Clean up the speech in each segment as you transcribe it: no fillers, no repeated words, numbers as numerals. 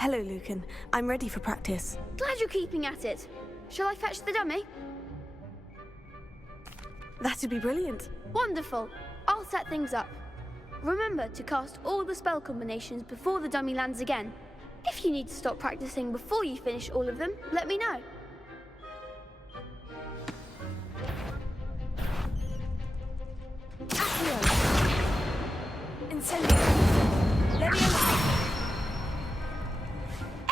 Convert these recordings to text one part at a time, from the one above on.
Hello, Lucan. I'm ready for practice. Glad you're keeping at it. Shall I fetch the dummy? That'd be brilliant. Wonderful. I'll set things up. Remember to cast all the spell combinations before the dummy lands again. If you need to stop practicing before you finish all of them, let me know. Incendio. Leviosa.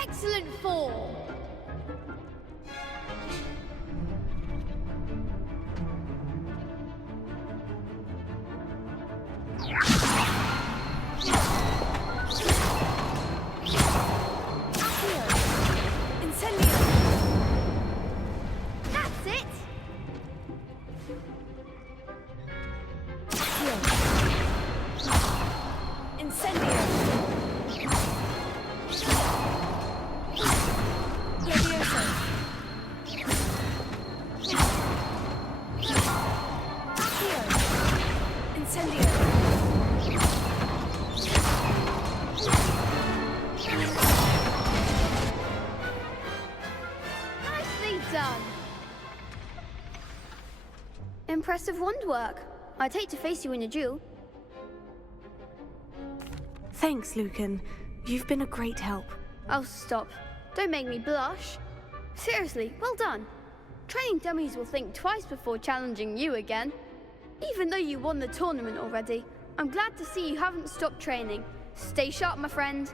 Excellent fall! Incendio. That's it! Incendio. Leviosa. Incendio. Nicely done! Impressive wand work. I'd hate to face you in a duel. Thanks, Lucan. You've been a great help. Oh, stop. Don't make me blush. Seriously, well done. Training dummies will think twice before challenging you again. Even though you won the tournament already, I'm glad to see you haven't stopped training. Stay sharp, my friend.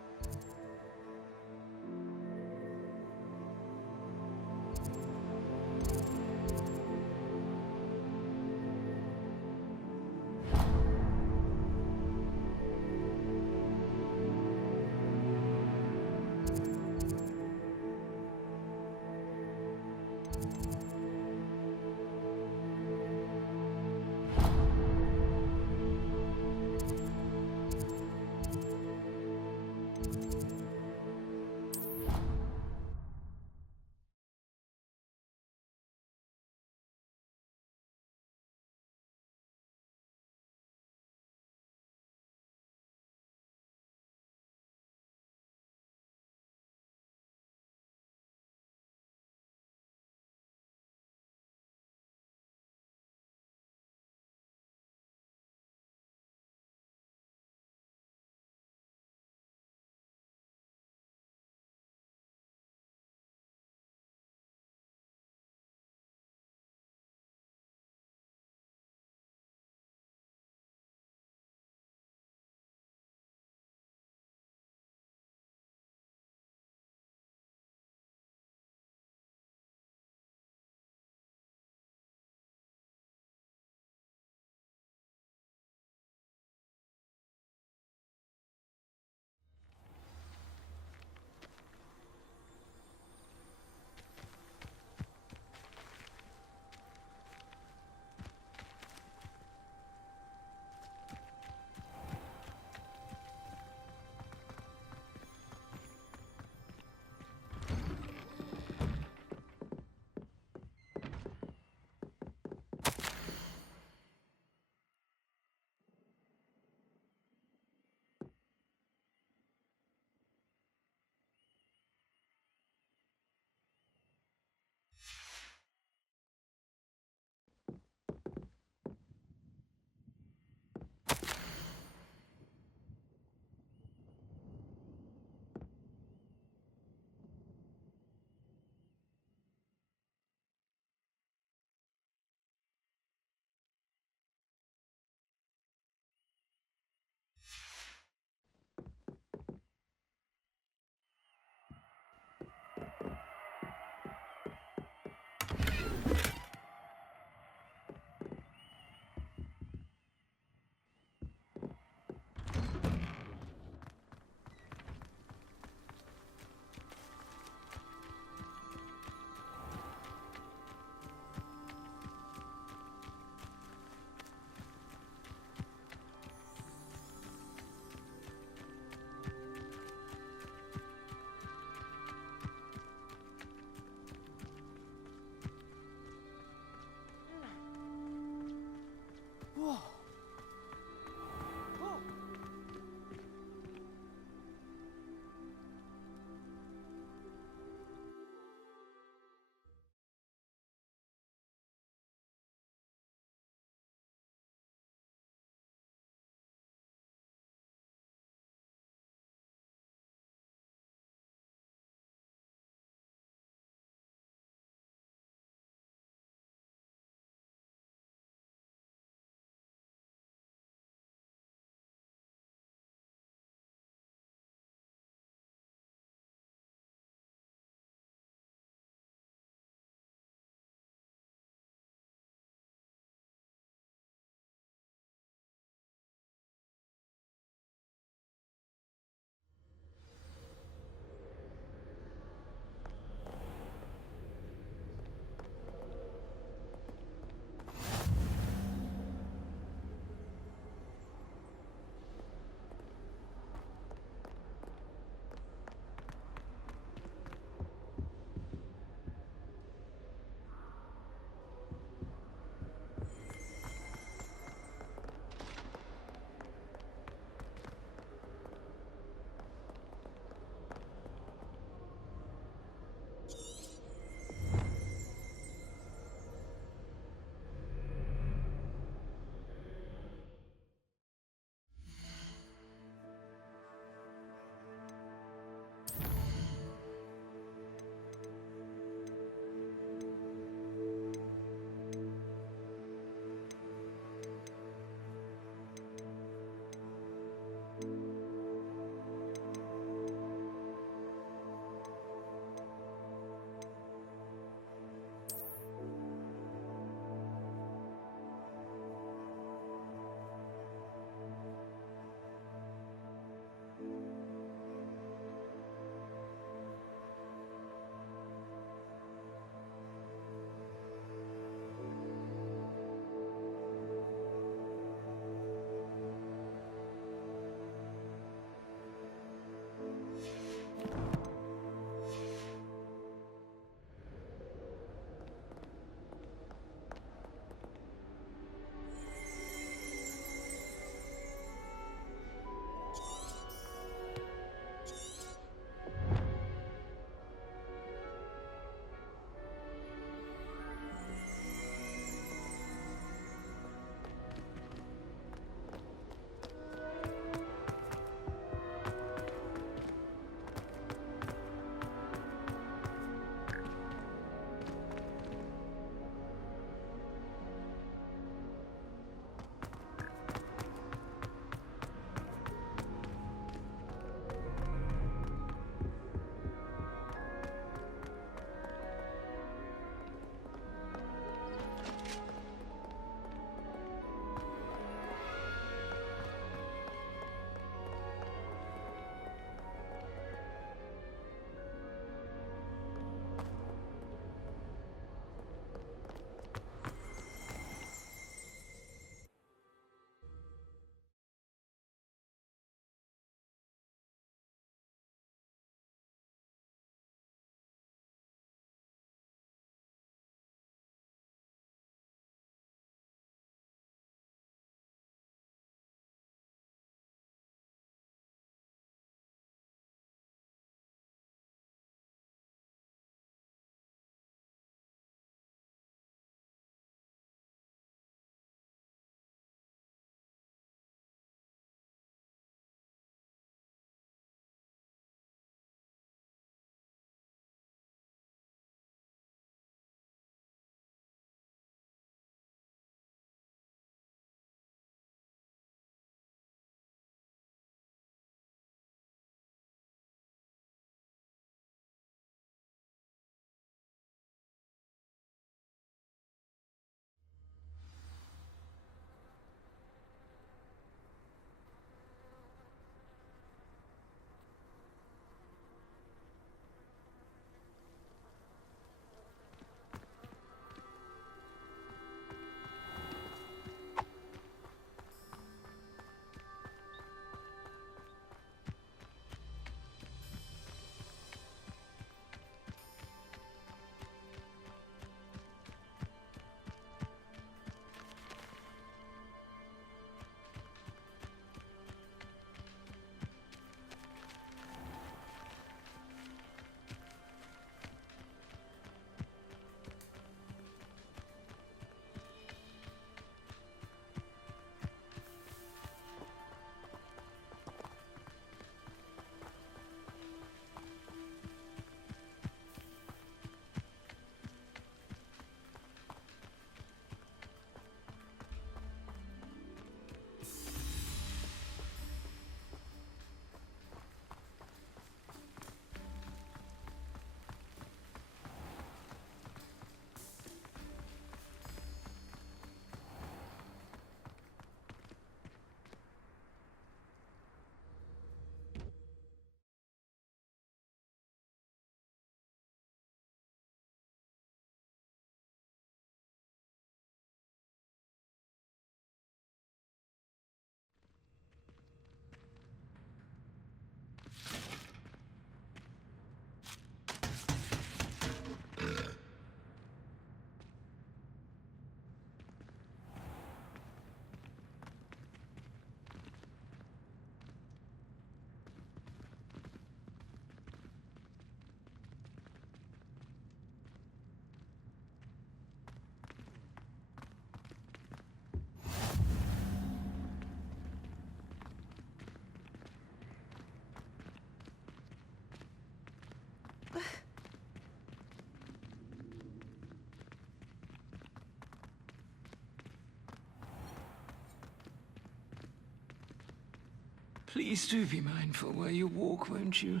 Please do be mindful where you walk, won't you?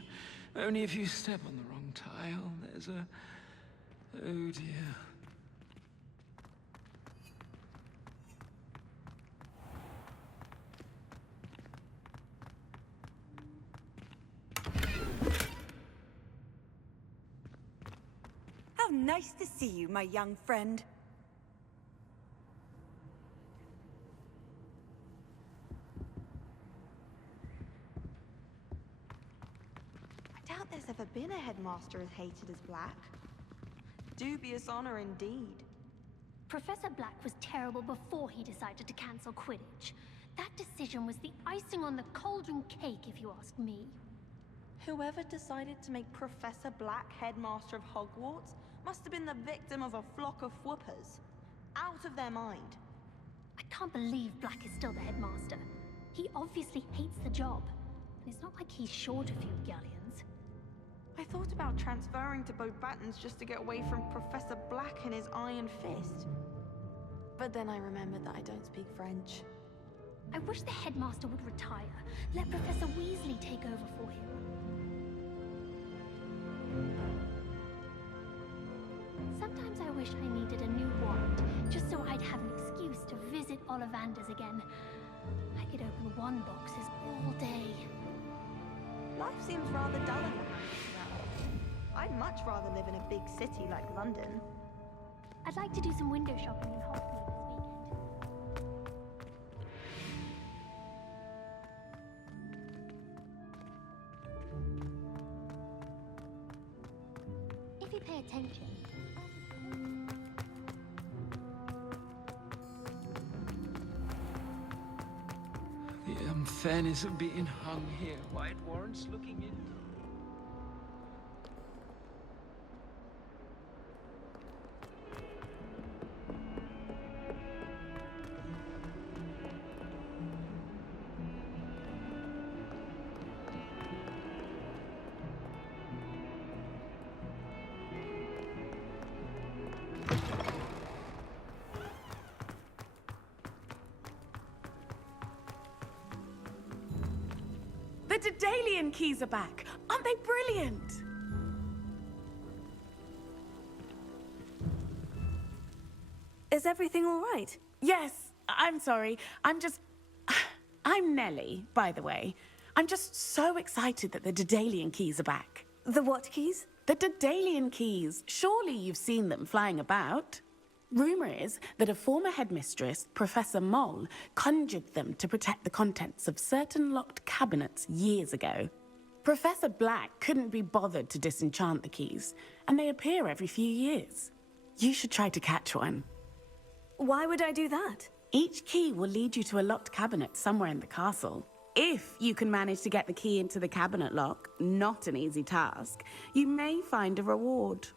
Only if you step on the wrong tile, there's a... Oh dear. How nice to see you, my young friend. I doubt there's ever been a headmaster as hated as Black. Dubious honor indeed. Professor Black was terrible before he decided to cancel Quidditch. That decision was the icing on the cauldron cake, if you ask me. Whoever decided to make Professor Black headmaster of Hogwarts must have been the victim of a flock of whoopers. Out of their mind. I can't believe Black is still the headmaster. He obviously hates the job. And it's not like he's short a few galleons. I thought about transferring to Beauxbatons just to get away from Professor Black and his iron fist. But then I remembered that I don't speak French. I wish the headmaster would retire. Let Professor Weasley take over for him. Sometimes I wish I needed a new wand, just so I'd have an excuse to visit Ollivanders again. I could open wand boxes all day. Life seems rather dull in the house now. I'd much rather live in a big city like London. I'd like to do some window shopping in Hogsmeade this weekend. If you pay attention. The unfairness of being hung here. Why it warrants looking into. The Daedalian keys are back! Aren't they brilliant? Is everything all right? Yes, I'm sorry. I'm Nellie, by the way. I'm just so excited that the Daedalian keys are back. The what keys? The Daedalian keys. Surely you've seen them flying about. Rumour is that a former headmistress, Professor Moll, conjured them to protect the contents of certain locked cabinets years ago. Professor Black couldn't be bothered to disenchant the keys, and they appear every few years. You should try to catch one. Why would I do that? Each key will lead you to a locked cabinet somewhere in the castle. If you can manage to get the key into the cabinet lock, not an easy task, you may find a reward.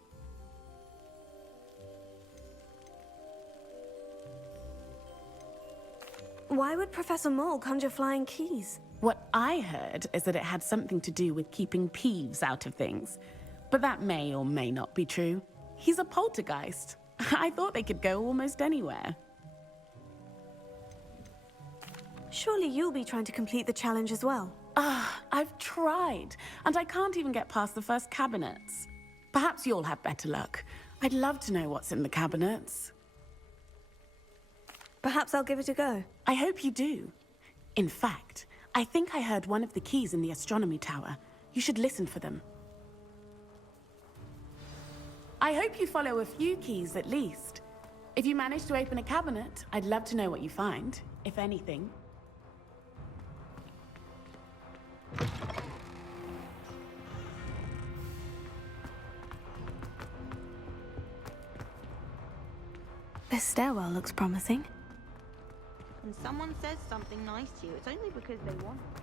Why would Professor Mole conjure flying keys? What I heard is that it had something to do with keeping Peeves out of things. But that may or may not be true. He's a poltergeist. I thought they could go almost anywhere. Surely you'll be trying to complete the challenge as well. I've tried, and I can't even get past the first cabinets. Perhaps you'll have better luck. I'd love to know what's in the cabinets. Perhaps I'll give it a go. I hope you do. In fact, I think I heard one of the keys in the astronomy tower. You should listen for them. I hope you follow a few keys at least. If you manage to open a cabinet, I'd love to know what you find, if anything. This stairwell looks promising. When someone says something nice to you, it's only because they want it.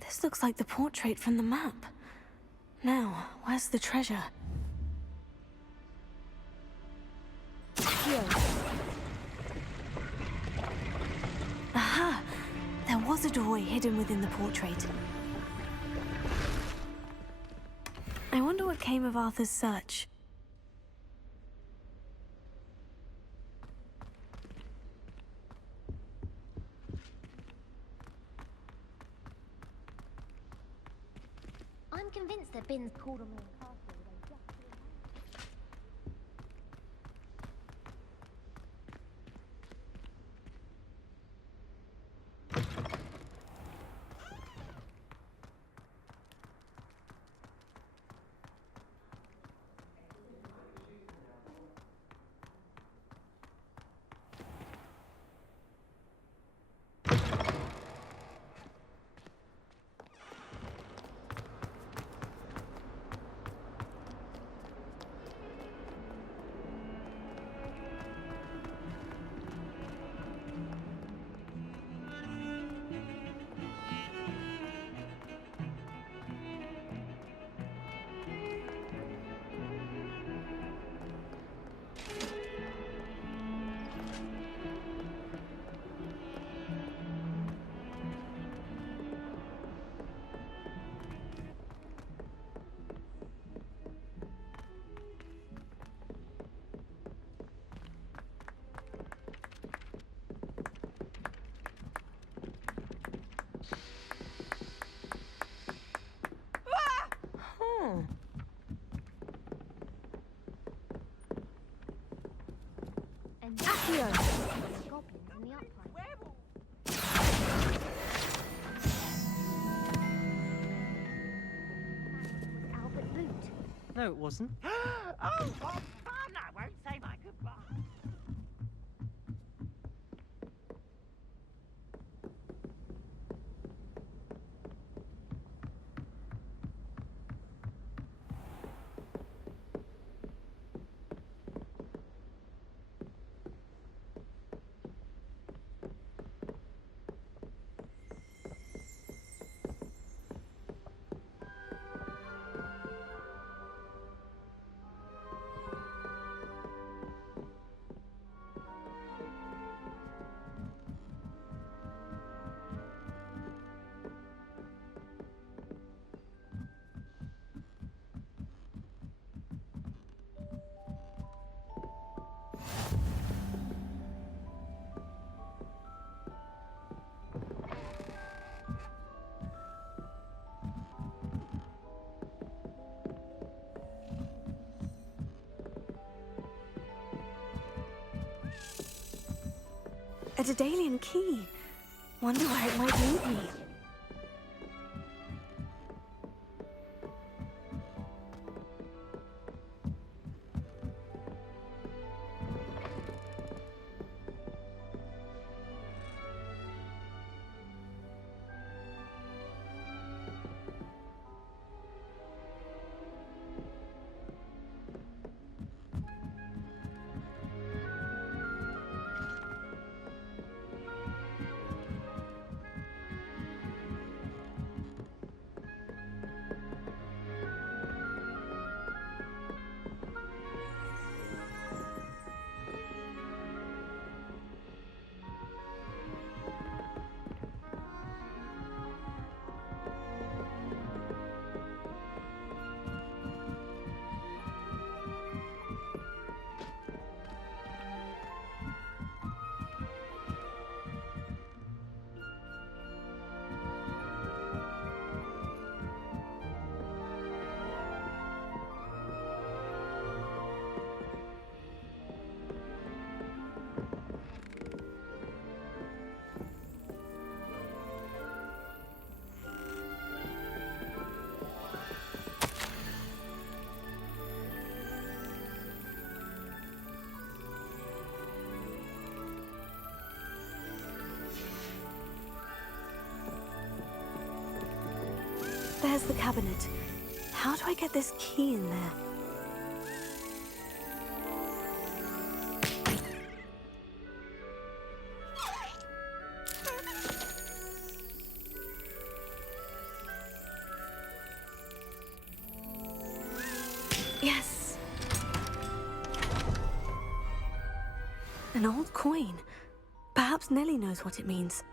This looks like the portrait from the map. Now, where's the treasure? Here. Aha! There was a doorway hidden within the portrait. I wonder what came of Arthur's search. bins pulled on me in castle, they just... And Accio! Goblins in the upright. Albert Boot. No, it wasn't. Oh, what fun! I won't say my goodbye. A Daedalian key. Wonder where it might lead me. There's the cabinet. How do I get this key in there? Yes! An old coin. Perhaps Nellie knows what it means.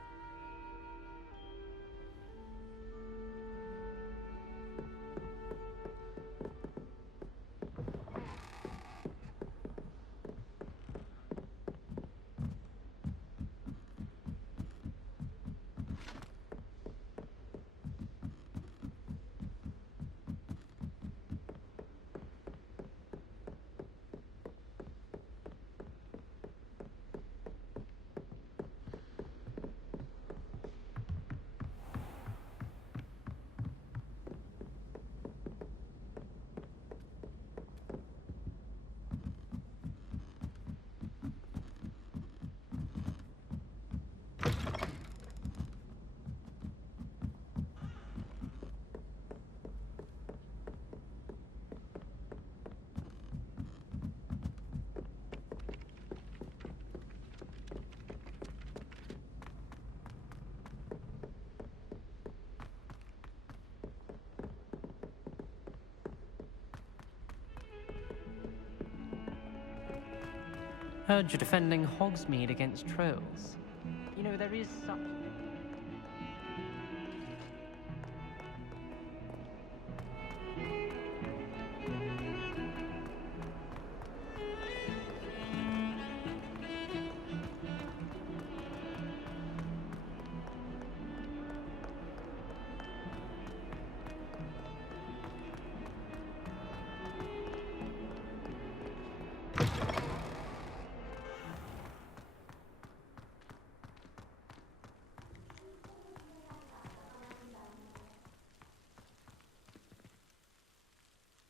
Heard you're defending Hogsmeade against trolls. You know, there is such...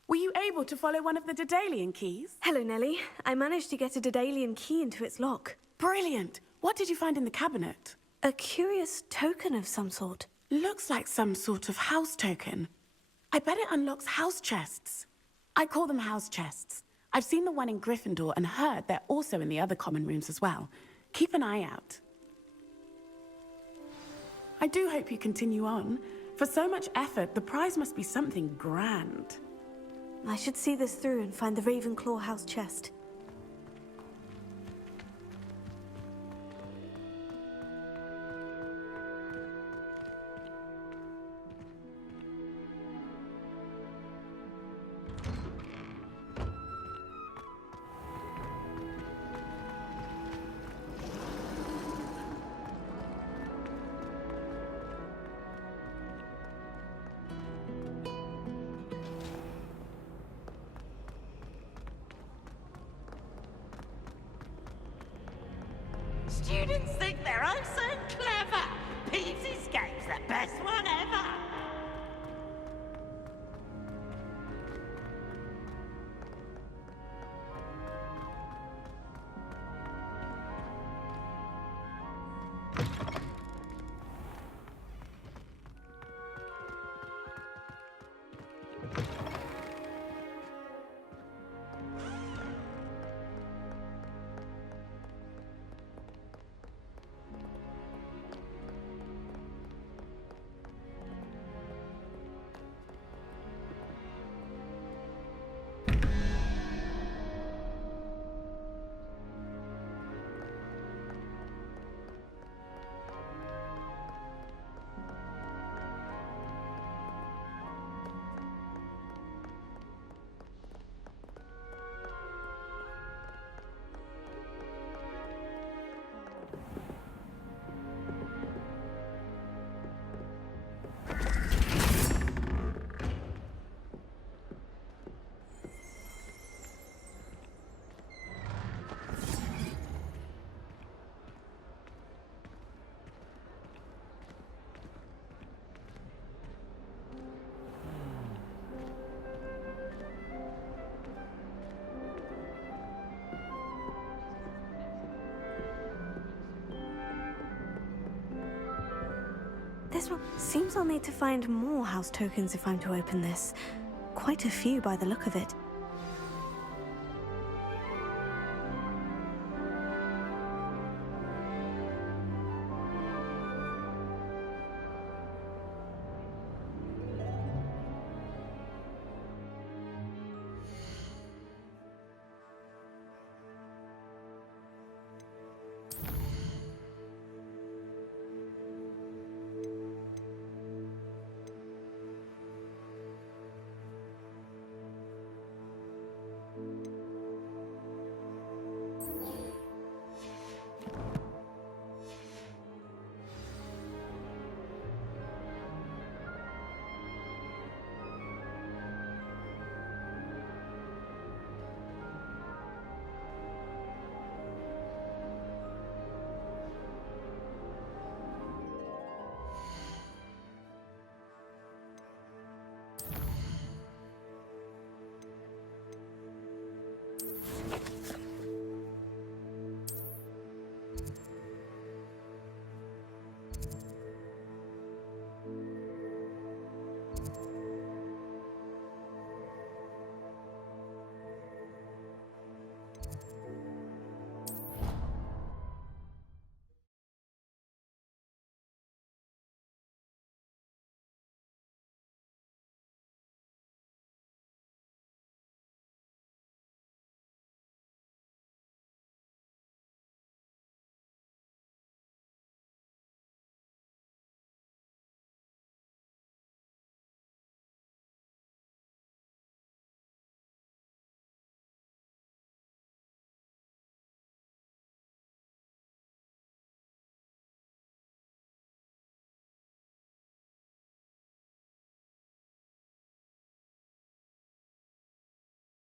Were you able to follow one of the Daedalian keys? Hello, Nellie. I managed to get a Daedalian key into its lock. Brilliant! What did you find in the cabinet? A curious token of some sort. Looks like some sort of house token. I bet it unlocks house chests. I call them house chests. I've seen the one in Gryffindor and heard they're also in the other common rooms as well. Keep an eye out. I do hope you continue on. For so much effort, the prize must be something grand. I should see this through and find the Ravenclaw house chest. Students think they're oh so clever. Peeves Escape's the best one ever. This one seems I'll need to find more house tokens if I'm to open this. Quite a few by the look of it.